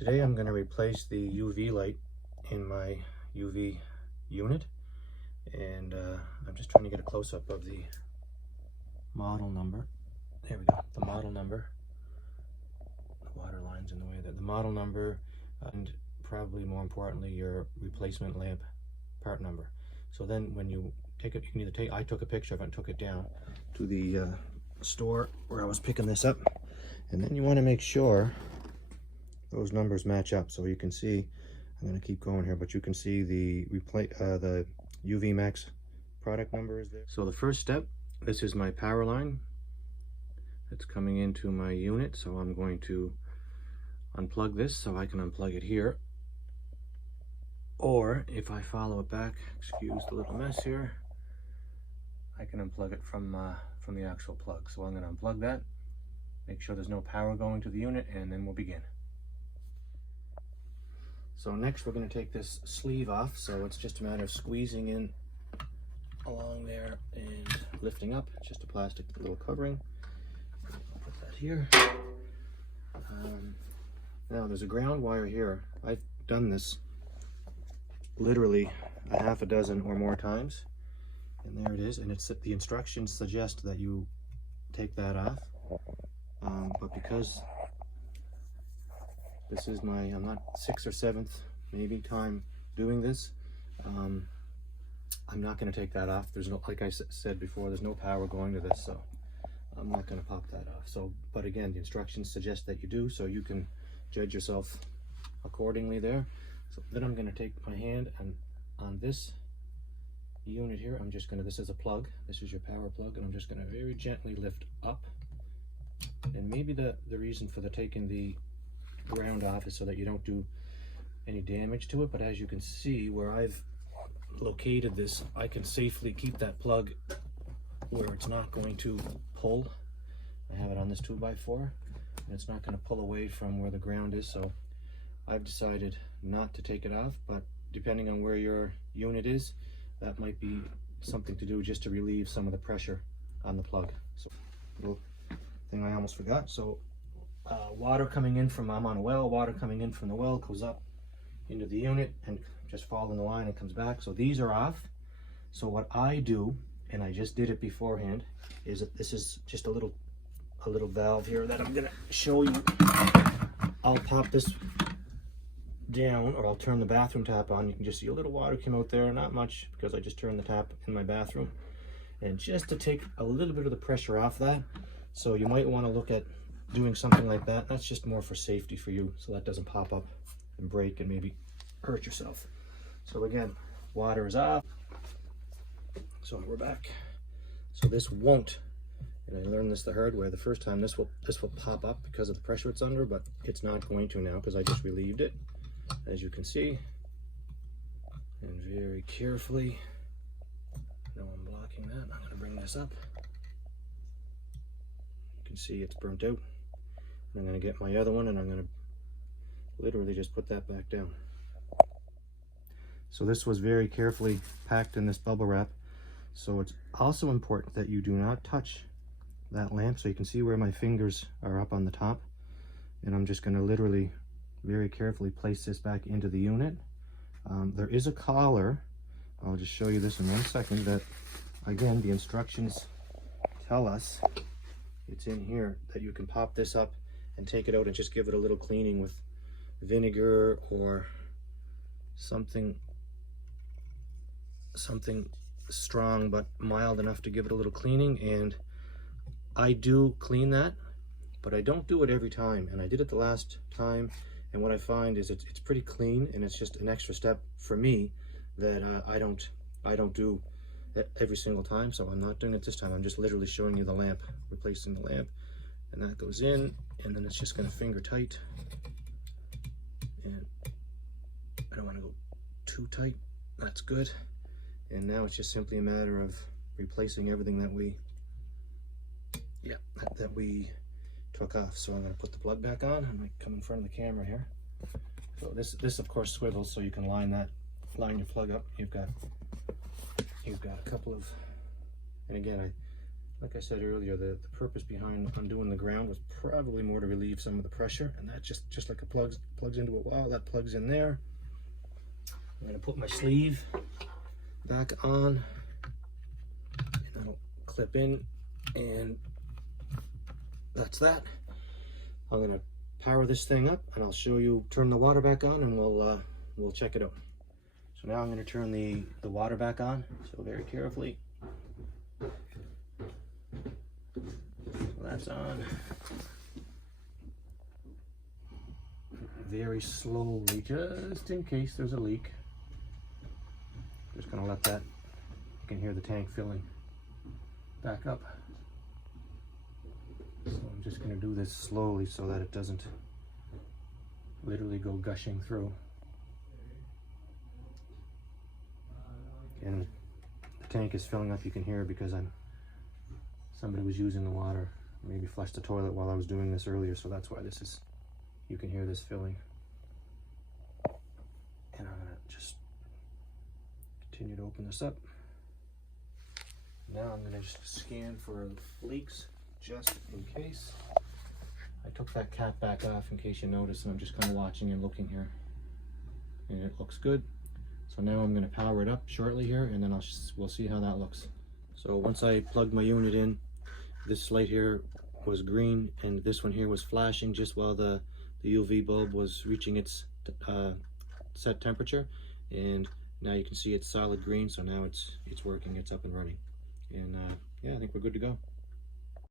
Today I'm going to replace the UV light in my UV unit, and I'm just trying to get a close-up of the model number. There we go, the model number. The water line's in the way there. The model number, and probably more importantly, your replacement lamp part number. So then when you take it, you can either take, I took a picture of it and took it down to the store where I was picking this up, and then you want to make sure those numbers match up. So you can see, I'm going to keep going here, but you can see the UV Max product number is there. So the first step, this is my power line that's coming into my unit. So I'm going to unplug this so I can unplug it here. Or if I follow it back, excuse the little mess here, I can unplug it from the actual plug. So I'm going to unplug that, make sure there's no power going to the unit, and then we'll begin. So next we're going to take this sleeve off, so it's just a matter of squeezing in along there and lifting up. It's just a plastic little covering. I'll put that here. Now there's a ground wire here. I've done this literally a half a dozen or more times, and there it is, and it's the instructions suggest that you take that off, but because this is I'm not 6th or 7th maybe time doing this, I'm not going to take that off. There's no, like I said before, there's no power going to this, so I'm not going to pop that off. So, but again, the instructions suggest that you do, so you can judge yourself accordingly there. So then I'm going to take my hand, and on this unit here, I'm just going to, this is a plug, this is your power plug, and I'm just going to very gently lift up. And maybe the reason for taking the ground off is so that you don't do any damage to it, but as you can see where I've located this, I can safely keep that plug where it's not going to pull. I have it on this 2x4, and it's not going to pull away from where the ground is, so I've decided not to take it off, but depending on where your unit is, that might be something to do just to relieve some of the pressure on the plug. So little thing I almost forgot. So water coming in from, I'm on a well, water coming in from the well goes up into the unit and just follow in the line and comes back. So these are off. So what I do, and I just did it beforehand, is that this is just a little valve here that I'm gonna show you. I'll pop this down, or I'll turn the bathroom tap on. You can just see a little water came out there, not much because I just turned the tap in my bathroom, and just to take a little bit of the pressure off that. So you might want to look at doing something like that. That's just more for safety for you, so that doesn't pop up and break and maybe hurt yourself. So again, water is off. So we're back. So this won't, and I learned this the hard way the first time, this will pop up because of the pressure it's under, but it's not going to now because I just relieved it, as you can see. And very carefully, now I'm blocking that, I'm going to bring this up. You can see it's burnt out. I'm going to get my other one, and I'm going to literally just put that back down. So this was very carefully packed in this bubble wrap. So it's also important that you do not touch that lamp. So you can see where my fingers are up on the top, and I'm just going to literally very carefully place this back into the unit. There is a collar. I'll just show you this in 1 second, that again the instructions tell us, it's in here, that you can pop this up and take it out and just give it a little cleaning with vinegar or something strong but mild enough to give it a little cleaning. And I do clean that, but I don't do it every time, and I did it the last time, and what I find is it's pretty clean, and it's just an extra step for me that I don't do every single time. So I'm not doing it this time. I'm just literally showing you the lamp, replacing the lamp, and that goes in, and then it's just going to finger tight, and I don't want to go too tight. That's good. And now it's just simply a matter of replacing everything that we took off. So I'm going to put the plug back on. I'm going to come in front of the camera here. So this of course swivels, so you can line your plug up. You've got a couple of, and again, like I said earlier, the purpose behind undoing the ground was probably more to relieve some of the pressure, and that just like it plugs into it well. That plugs in there. I'm going to put my sleeve back on, and that'll clip in, and that's that. I'm going to power this thing up, and I'll show you, turn the water back on, and we'll check it out. So now I'm going to turn the water back on, so very carefully. So that's on. Very slowly, just in case there's a leak. Just gonna let that, you can hear the tank filling back up. So I'm just gonna do this slowly so that it doesn't literally go gushing through. And the tank is filling up, you can hear, because somebody was using the water, maybe flushed the toilet while I was doing this earlier, so that's why this is, you can hear this filling. And I'm gonna just continue to open this up. Now I'm gonna just scan for leaks, just in case. I took that cap back off in case you notice, and I'm just kind of watching and looking here. And it looks good. So now I'm gonna power it up shortly here, and then we'll see how that looks. So once I plugged my unit in, this light here was green, and this one here was flashing just while the UV bulb was reaching its set temperature, and now you can see it's solid green. So now it's working, it's up and running, and yeah, I think we're good to go.